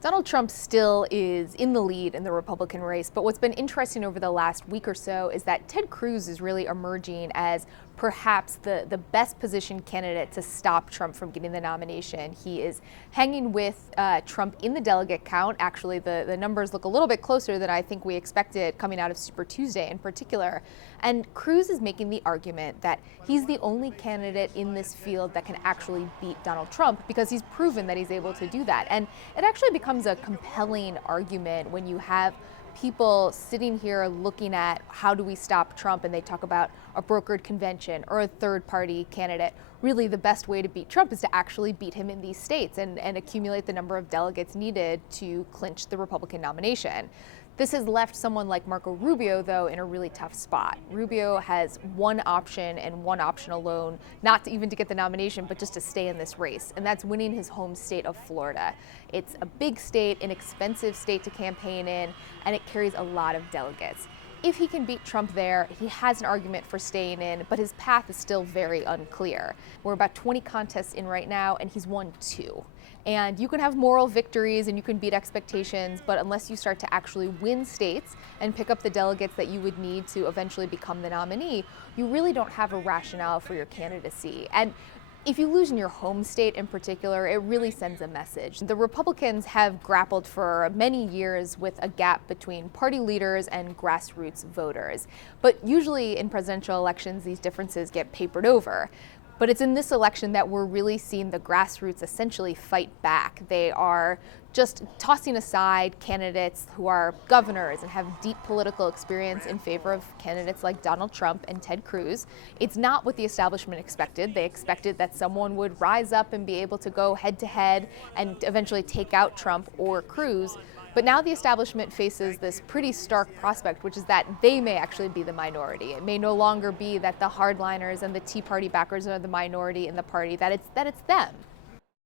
Donald Trump still is in the lead in the Republican race, but what's been interesting over the last week or so is that Ted Cruz is really emerging as perhaps the best positioned candidate to stop Trump from getting the nomination. He is hanging with Trump in the delegate count. Actually, the numbers look a little bit closer than I think we expected coming out of Super Tuesday in particular. And Cruz is making the argument that he's the only candidate in this field that can actually beat Donald Trump because he's proven that he's able to do that. And it actually becomes a compelling argument when you have people sitting here looking at how do we stop Trump, and they talk about a brokered convention or a third party candidate. Really, the best way to beat Trump is to actually beat him in these states and accumulate the number of delegates needed to clinch the Republican nomination. This has left someone like Marco Rubio, though, in a really tough spot. Rubio has one option and one option alone, not even to get the nomination, but just to stay in this race, and that's winning his home state of Florida. It's a big state, an expensive state to campaign in, and it carries a lot of delegates. If he can beat Trump there, he has an argument for staying in, but his path is still very unclear. We're about 20 contests in right now, and he's won 2. And you can have moral victories and you can beat expectations, but unless you start to actually win states and pick up the delegates that you would need to eventually become the nominee, you really don't have a rationale for your candidacy. And if you lose in your home state in particular, it really sends a message. The Republicans have grappled for many years with a gap between party leaders and grassroots voters. But usually in presidential elections, these differences get papered over. But it's in this election that we're really seeing the grassroots essentially fight back. They are just tossing aside candidates who are governors and have deep political experience in favor of candidates like Donald Trump and Ted Cruz. It's not what the establishment expected. They expected that someone would rise up and be able to go head to head and eventually take out Trump or Cruz. But now the establishment faces this pretty stark prospect, which is that they may actually be the minority. It may no longer be that the hardliners and the Tea Party backers are the minority in the party, that it's them.